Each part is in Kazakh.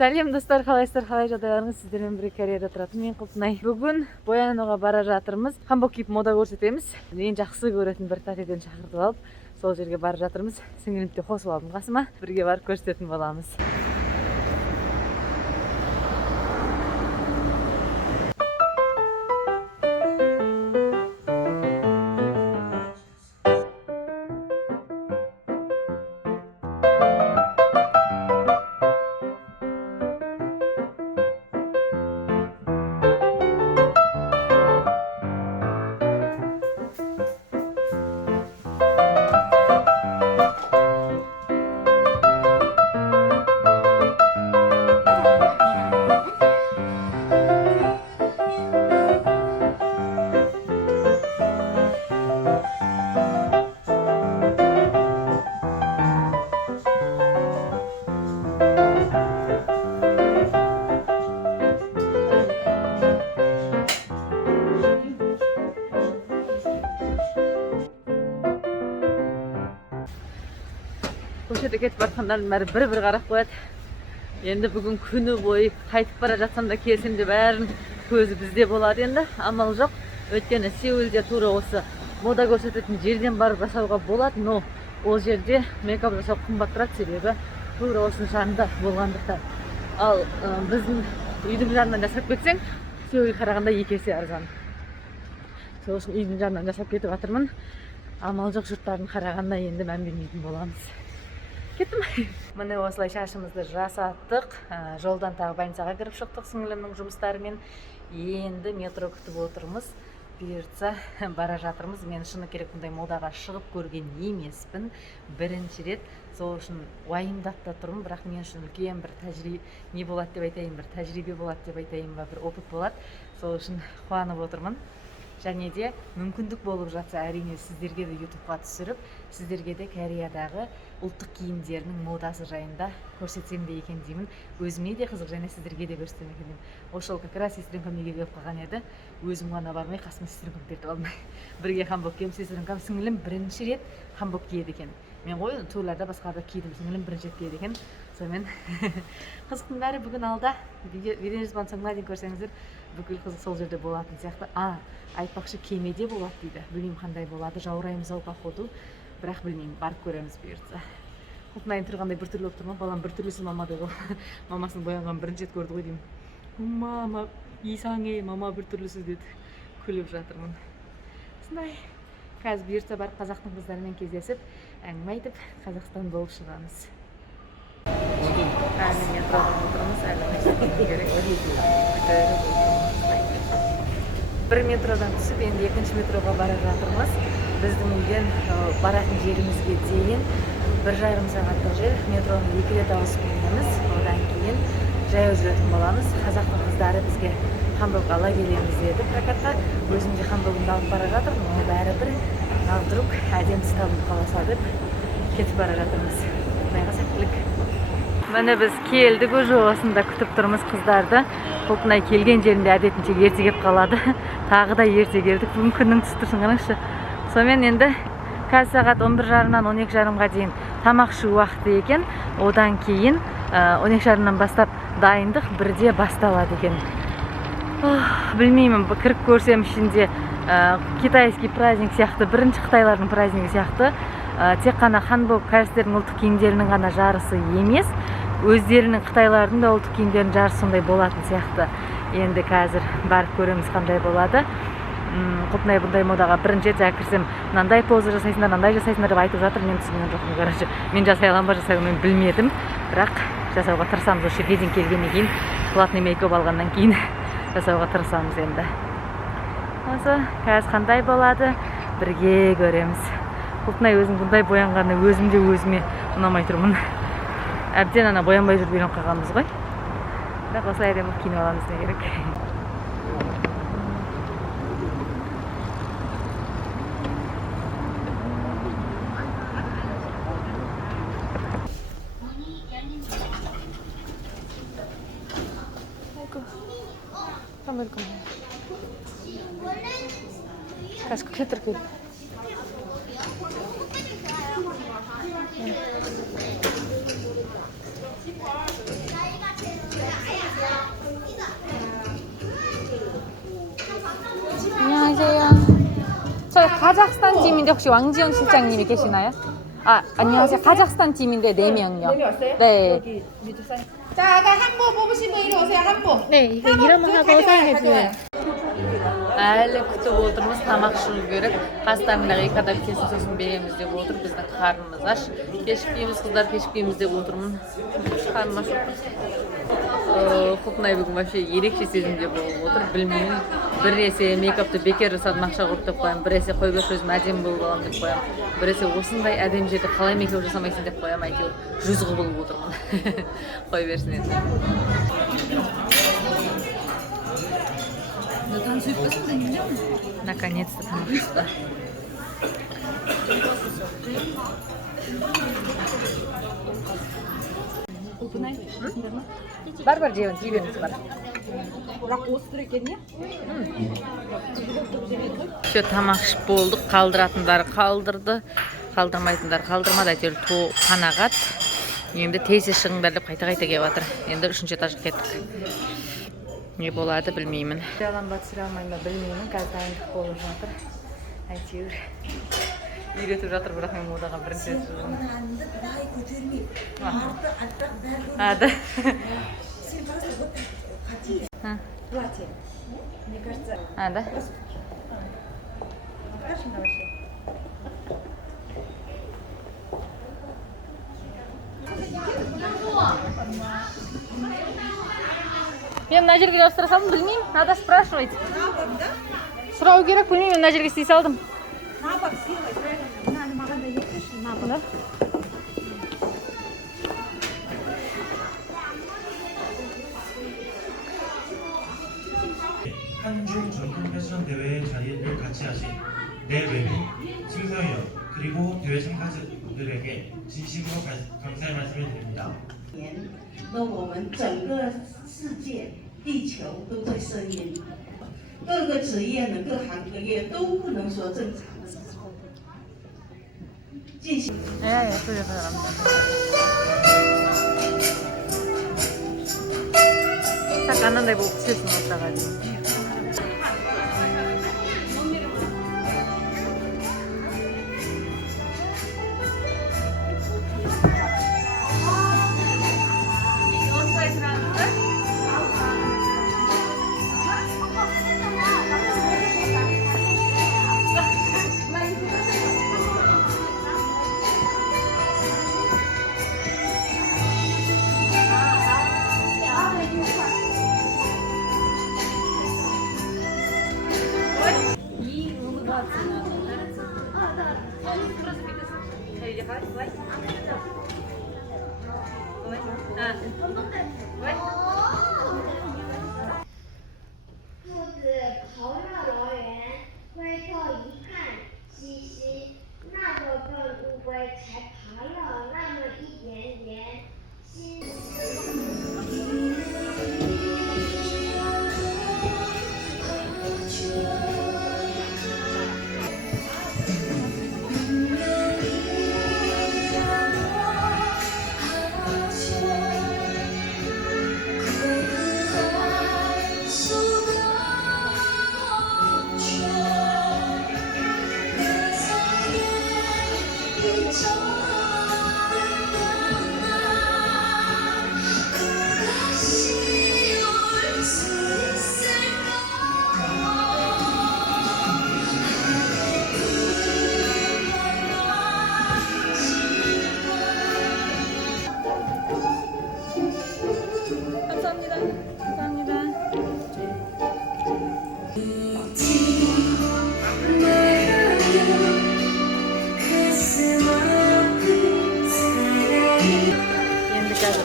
Сәлем достар, қалайсыздар, қалай жағдайларыңыз? Сіздермен бірге Кореяда тұратын мен Құлпынай. Бүгін боянуға бара жатырмыз. Hanbok киіп мода көрсетеміз. Ең жақсы көретін бір татеден шақыртып алып, сол жерге бара жатырмыз. Сіңілімді де қосып алдым қасыма. Бірге барып көрсететін боламыз. Көшеде кетіп барқандардың бәрі бір-бір қарап қояды. Енді бүгін күні бойы қайтып бара жатсам да келсем де бәрін көзі бізде болады енді. Амал жоқ. Өйткені Сеулде тура осы мода көрсететін жерден барып жасауға болады, но ол жерде мейкап жасау қымбат тұрады, себебі тура осының жанында болғандықтан. Ал біздің үйдің жанынан жасап кетсең, Сеулге қарағанда 2 есе арзан. Сол үшін үйдің жанынан жасап кетіп жатырмын. Амал жоқ, жұрттардың қарағанда енді мән бермейтін боламыз. Кеттім. Міне осылай шашымызды жасаттық. Жолдан тағы больницаға кіріп шықтық сіңілімнің жұмыстарымен. Енді метро күтіп отырмыз. Бұйыртса бара жатырмыз. Мен шыны керек бұндай модаға шығып көрген емеспін. Бірінші рет. Сол үшін уайымдап та тұрмын, бірақ мен үшін үлкен бір тәжірибе не болады деп айтайын, бір тәжірибе болады деп айтайын ба, бір опыт болады. Сол үшін қуанып отырмын. Және де мүмкіндік болып жатса, әрине сіздерге де ютубқа түсіріп, сіздерге де Кореядағы ұлттық киімдерінің модасы жайында көрсетсем де екен деймін. Өзіме де қызық, және сіздерге де көрсетсем екен деймін. Ошол как раз сестренкам неге келіп қалған еді. Өзім ғана бармай, қасыма сестренкам ертіп алдым. Бірге Hanbok киемін, сестренкам сіңілім бірінші рет Hanbok киеді екен. Мен ғой туйларда басқада кидім, сіңілім бірінші рет киеді екен. Сонымен қызықтың бәрі бүгін алда. Видео жазбан соңына дейін көрсеңіздер, бүкіл қызық сол жерде болатын сияқты. Айтпақшы кемеде болады дейді. Білмеймін қандай болады, жаураймыз ау походу. Бірақ білмеймін, барып көреміз бұйыртса. Құлпынайдың тұрғандай біртүрлі болып тұрмын. Балам біртүрлісі мама дейді. Мамасын боянған бірінші рет көрді ғой деймін. Мама, исаңе, мама біртүрлісі деді. Күліп жатырмын. Сондай. Қазір бұйыртса барып қазақтың қыздарымен кездесіп, әңгіме айтып, Қазақстан болып шығамыз. Әлі метродан отырмыз, әлі керек. Бір метродан түсіп, енді екінші метроға бара жатырмыз. Біздің үйден баратын жерімізге дейін 1,5 сағаттық жер. Метроны 2 рет ауысып мінеміз. Одан кейін жаяу жүретін боламыз. Қазақтың қыздары бізге Hanbok ала келеміз деді прокатқа. Өзім де Hanbok'ымды алып бара жатырмын. Ол бәрібір вдруг әдемі табылып қаласа деп кетіп бара жатырмыз. Құлпынайға сәттілік. Міне біз келдік, уже осында күтіп тұрмыз қыздарды. Құлпынай келген жерінде әдетінше ерте келіп қалады. Тағы да ерте келдік. Бүгін күннің түсіп тұрсын қараңызшы. Сонымен енді қазір сағат 11:30-нан 12:30-ға дейін тамақ ішу уақыты екен. Одан кейін 12:30-нан бастап дайындық 1-де басталады екен. Білмеймін, кіріп көрсем ішінде китайский праздник сияқты, бірінші қытайлардың празднигі сияқты, тек қана Hanbok кәрістердің ұлттық киімдерінің ғана жарысы емес, өздерінің қытайлардың да ұлттық киімдерінің жарысы сондай болатын сияқты. Енді қазір барып көреміз қандай болады. Құлпынай бұндай модаға бірінші рет кірсем, мынандай поза жасайсыңдар, мынандай жасайсыңдар деп айтып жатыр. Мен түсінген жоқпын, короче. Мен жасай аламын ба, жасай алмаймын, білмедім. Бірақ жасауға тырысамыз, осы жерге дейін келгеннен кейін, платный мейкап алғаннан кейін жасауға тырысамыз енді. Осы қазір қандай болады, бірге көреміз. Құлпынай өзің бұндай боянғаны өзімде өзіме ұнамай тұрмын. Әбден ана боянбай жүріп үйреніп қалғанбыз ғой. Бірақ осылай әдемі киініп аламыз не керек. Қазір кетір кел. 팀인데 혹시 왕지연 실장님이 계시나요? 아, 안녕하세요. 카자흐스탄 팀인데 4명요. 내려 왔어요? 네. 여기 밑에 사인. 자, 한보 뽑으신 분 이리 오세요. 한보. 네, 이거 이름을 하고 사인해줘요. Әлі күтіп отырмыз, тамақ ішуіміз керек. Қастарыңдағы екі адам келсін сосын береміз деп отыр. Біздің қарнымыз аш. Кешікпейміз, қыздар кешікпейміз деп отырмын. Қарным аш отыр. Құлпынай бүгін вообще ерекше сезімде болып отыр. Білмеймін. Бір есе мейкапты бекер жасадым, ақша құрып деп қоямын. Бір есе қой берші өзім әдемі болып аламын деп қоямын. Бір есе осындай әдемі жерде қалай мейкап жасамайсың деп қоямын. Әйтеуір жүз құбылып отырмын. Қой берсін енді. Наконец-то тамақ. Бар жеуін, жей беріңіз бар. Бірақ острый екен, не? Все, тамақ ішіп болдық. Қалдыратындары қалдырды, қалдырмайтындары қалдырмады. Әйтеуір қанағат. Енді тез шығыңдар деп қайта-қайта келіп жатыр. Енді 3-ші этажға кеттік. Не болады білмеймін. Аламын ба түсіре алмайын ба білмеймін. Қазір дайындық болып жатыр. Әйтеуір үйретіп жатыр, бірақ мен модаға бірінші рет жүрмін. Да. Да. Мен мына жерге ауыстыра салдым, білмеймін. Надо спрашивать. Сұрау керек, білмеймін. Мына жерге істей салдым. 한중 전통 패션 대회 자리를 같이 하신 내 외모, 심사위원 그리고 대회 참가자들에게 진심으로 감사의 말씀을 드립니다. 那我们整个世界、地球都在声音，各个职业呢、各行各业都不能说正常的时候进行。 소리 가져갑니다. 딱 갔는데 뭐 붙일 수는 없어가지고.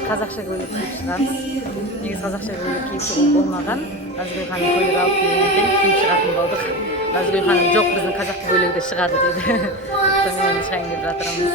Қазақша көйлек киіп шығамыз. Негізі қазақша көйлек киіп шығу болмаған. Назгүл ханым көйлек алып келгенде киіп шығатын болдық. Назгүл ханым жоқ, біздің қазақтың көйлегі де шығады деді. Сонымен шығайын деп жатырмыз.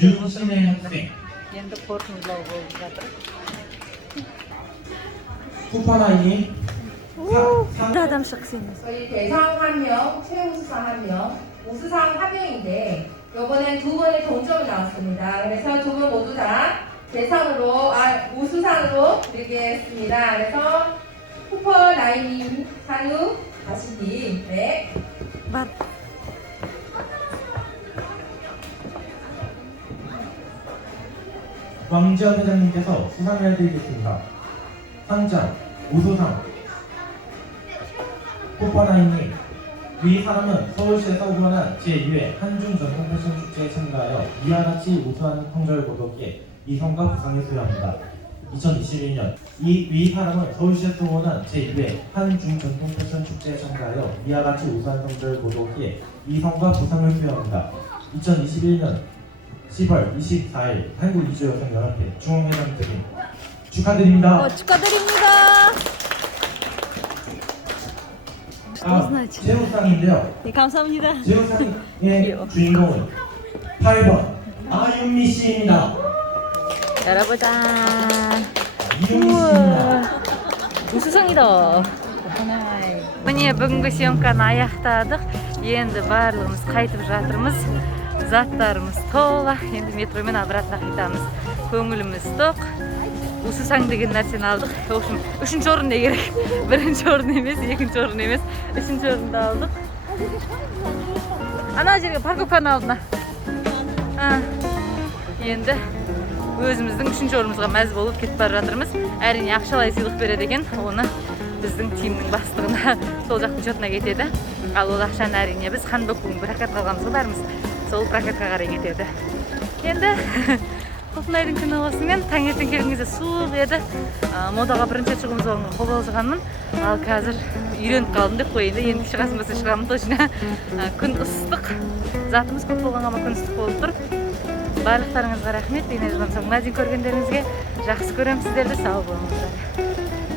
윤신혜 학생, Енді қорытындылау болып жатыр. 쿠폰 아이디 адам шықсын. 저희 대상 1명, 최우수상 1명, 우수상 1명인데 이번엔 두 번의 동점이 나왔습니다. 그래서 두 분 모두 다 대상으로, 우수상으로 드리겠습니다. 그래서 쿠퍼 라이님, 산우, 다시님, 네. Бар. 왕지원 회장님께서 수상을 해드리겠습니다. 상장, 우수상, 쿠퍼나인님, 위 사람은 서울시에서 후원한 제2회 한중 전통 패션 축제에 참가하여 이와 같이 우수한 성적을 거두었기에 이성과 부상을 수여합니다. 2021년 위 사람은 서울시에서 후원한 제2회 한중 전통 패션 축제에 참가하여 이와 같이 우수한 성적을 거두었기에 이성과 부상을 수여합니다. 2021년 10월 24일 한국이주여성연합회 중앙회장 드림 축하드립니다. 축하드립니다. 최우상인데요. 네, 감사합니다. 최우상의 주인공은 8번 아윤미 씨입니다. 열어보자. 이윤미 씨입니다. 우수상이다. Міне бүгінгі съемканы аяқтадық. Енді барлығымыз қайтып жатырмыз. Заттарымыз тола. Енді метромен обратно қайтамыз. Көңіліміз тоқ. Усусаң деген нәрсені алдық. В общем, үшінші орын не керек? Бірінші орын емес, екінші орын емес. Үшінші орынды алдық. Ана жерге парковканы алдына. Енді өзіміздің үшінші орнымызға мәз болып кетіп бара жатырмыз. Әрине ақшалай сыйлық береді екен. Оны біздің тимнің бастығына сол жақтың счетына кетеді. Ал ол ақшаны әрине біз Ханбокудің прокатқа алғанбыз ғой бәріміз. Сол прокатқа қарай кетеді. Енді Құлпынайдың күні осымен таңертең келген кезде суық еді. Модаға бірінші шығуымыз болғанға қобалжығанмын. Ал қазір үйреніп қалдым деп қойды. Енді шығасын болса шығамын точно. Күн ыстық. Затымыз көп болғанға күн ыстық болып тұр. Барлықтарыңызға рахмет. Бейнежазбамның мәдин көргендеріңізге жақсы көремін сіздерді. Сау болыңыздар.